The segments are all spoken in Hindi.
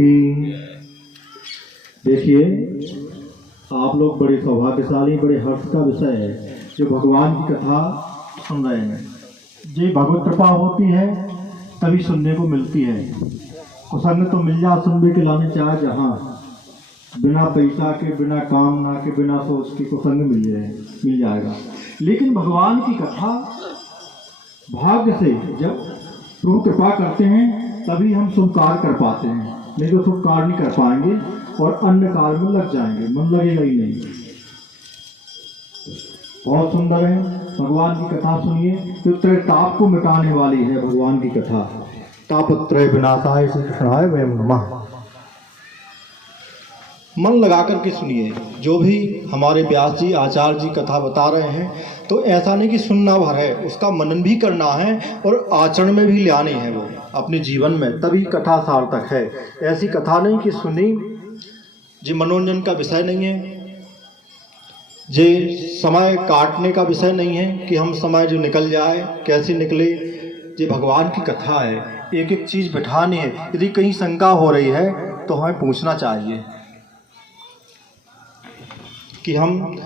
की। देखिए, आप लोग बड़े सौभाग्यशाली, बड़े हर्ष का विषय है जो भगवान की कथा सुन रहे हैं। ये भगवत कृपा होती है तभी सुनने को मिलती है। कुसंग तो मिल जा सुनने के लाने चाहे जहाँ, बिना पैसा के, बिना कामना के, बिना सोच के कुसंग मिल जाएगा। लेकिन भगवान की कथा भाग्य से जब प्रभु कृपा करते हैं तभी हम शुभ कार्य कर पाते हैं, नहीं तो शुभ कार्य नहीं कर पाएंगे और अन्य कार्य में लग जाएंगे, मन लगेगा ही नहीं। बहुत सुंदर है, भगवान की कथा सुनिए। तो ताप को मिटाने वाली है भगवान की कथा। तापत्रय विनाशाय श्री कृष्णाय वयं नमः। मन लगा करके सुनिए। जो भी हमारे व्यास जी, आचार्य जी कथा बता रहे हैं, तो ऐसा नहीं कि सुनना भर है, उसका मनन भी करना है और आचरण में भी लानी है वो अपने जीवन में, तभी कथा सार्थक है। ऐसी कथा नहीं कि सुनी जी मनोरंजन का विषय नहीं है, जे समय काटने का विषय नहीं है कि हम समय जो निकल जाए कैसे निकले। ये भगवान की कथा है, एक एक चीज़ बिठानी है। यदि कहीं शंका हो रही है तो हमें पूछना चाहिए कि हम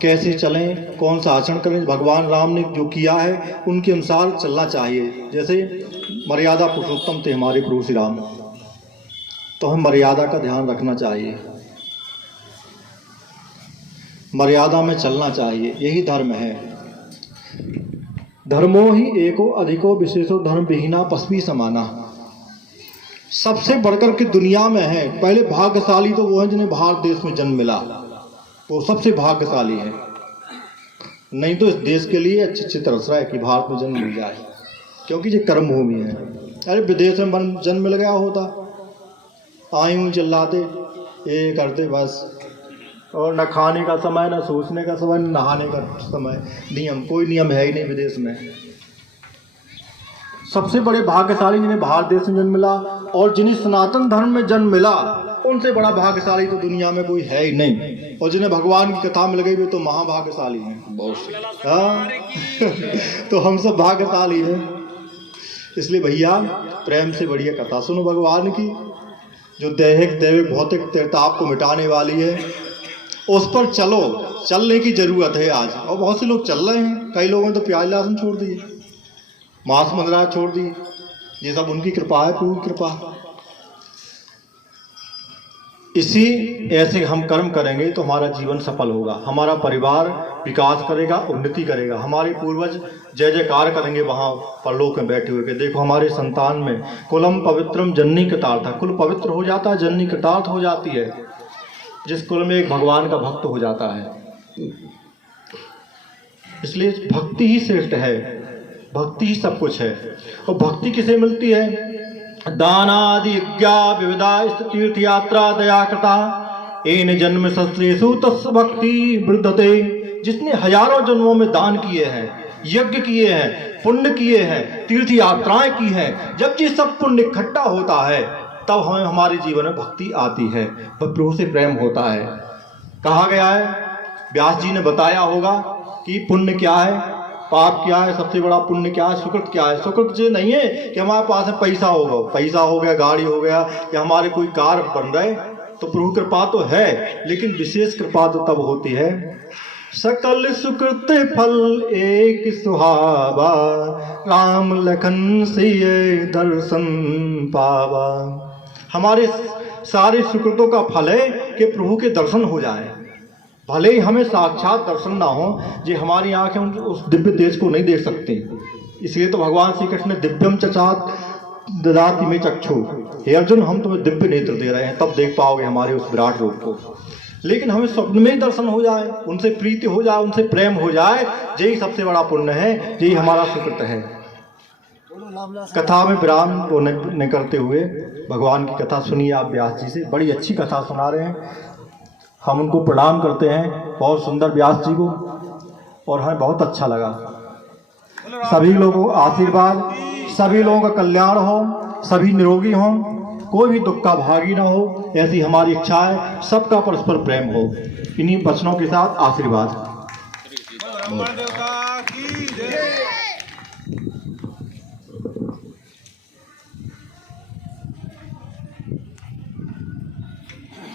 कैसे चलें, कौन सा आचरण करें। भगवान राम ने जो किया है उनके अनुसार चलना चाहिए। जैसे मर्यादा पुरुषोत्तम थे हमारे प्रभु श्री राम, तो हम मर्यादा का ध्यान रखना चाहिए, मर्यादा में चलना चाहिए। यही धर्म है। धर्मो ही एको अधिको विशेषो धर्म विहीना पशवी समाना। सबसे बढ़कर के दुनिया में है। पहले भाग्यशाली तो वो है जिन्हें भारत देश में जन्म मिला, वो सबसे भाग्यशाली है। नहीं तो इस देश के लिए अच्छे तरस रहा है कि भारत में जन्म मिल जाए, क्योंकि ये कर्म भूमि है। अरे विदेश में जन्म मिल गया होता, आए यूँ चिल्लाते, ये करते बस, और न खाने का समय, न सोचने का समय, न नहाने का समय। नियम, कोई नियम है ही नहीं विदेश में। सबसे बड़े भाग्यशाली जिन्हें भारत देश में जन्म मिला और जिन्हें सनातन धर्म में जन्म मिला, उनसे बड़ा भाग्यशाली तो दुनिया में कोई है ही नहीं। और जिन्हें भगवान की कथा मिल गई वे तो महाभाग्यशाली हैं, बहुत से। हाँ तो हम सब भाग्यशाली हैं। इसलिए भैया प्रेम से बढ़िया कथा सुनो भगवान की, जो दैहिक दैविक भौतिक ताप को मिटाने वाली है। उस पर चलो, चलने की जरूरत है आज। और बहुत से लोग चल रहे हैं। कई लोगों ने तो प्याज लहसुन छोड़ दिए, मांस मंगरा छोड़ दिए। ये सब उनकी कृपा है, पूरी कृपा। इसी ऐसे हम कर्म करेंगे तो हमारा जीवन सफल होगा, हमारा परिवार विकास करेगा, उन्नति करेगा। हमारे पूर्वज जय जयकार करेंगे वहाँ परलोक में बैठे हुए के, देखो हमारे संतान में कुलम पवित्रम जननी कृतार्थ। कुल पवित्र हो जाता है, जननी कृतार्थ हो जाती है। जिस कुल में एक भगवान का भक्त हो जाता है। इसलिए भक्ति ही श्रेष्ठ है, भक्ति ही सब कुछ है। और भक्ति किसे मिलती है? दानादि यज्ञा विविधा तीर्थ यात्रा दया कृता एन जन्म सहस्रेषु तस्य भक्ति वृद्धते। जिसने हजारों जन्मों में दान किए हैं, यज्ञ किए हैं, पुण्य किए हैं, तीर्थ यात्राएं की हैं, जब ये सब पुण्य इकट्ठा होता है तब हमें हमारे जीवन में भक्ति आती है, वह प्रभु से प्रेम होता है। कहा गया है, व्यास जी ने बताया होगा कि पुण्य क्या है, पाप क्या है, सबसे बड़ा पुण्य क्या है, सुकृत क्या है। सुकृत ये नहीं है कि हमारे पास में पैसा होगा, पैसा हो गया, गाड़ी हो गया, या हमारे कोई कार बन रहे, तो प्रभु कृपा तो है, लेकिन विशेष कृपा तो तब होती है सकल सुकृत फल एक सुहावा राम लखन सिय दर्शन पावा। हमारे सारे सुकृतों का फल है कि प्रभु के दर्शन हो जाए। भले ही हमें साक्षात दर्शन ना हो, जे हमारी आंखें उस दिव्य तेज को नहीं देख सकते, इसलिए तो भगवान श्री कृष्ण ने दिव्यम चचात ददाति में चक्षु। हे अर्जुन, हम तुम्हें दिव्य नेत्र दे रहे हैं, तब देख पाओगे हमारे उस विराट रूप को। लेकिन हमें स्वप्न में ही दर्शन हो जाए, उनसे प्रीति हो जाए, उनसे प्रेम हो जाए, यही सबसे बड़ा पुण्य है, यही हमारा सुकृत है। कथा में विराम न करते हुए भगवान की कथा सुनिए आप व्यास जी से। बड़ी अच्छी कथा सुना रहे हैं, हम उनको प्रणाम करते हैं, बहुत सुंदर व्यास जी को, और हमें बहुत अच्छा लगा। सभी लोगों को आशीर्वाद, सभी लोगों का कल्याण हो, सभी निरोगी हों, कोई भी दुख का भागी ना हो, ऐसी हमारी इच्छा है। सबका परस्पर प्रेम हो। इन्हीं वचनों के साथ आशीर्वाद।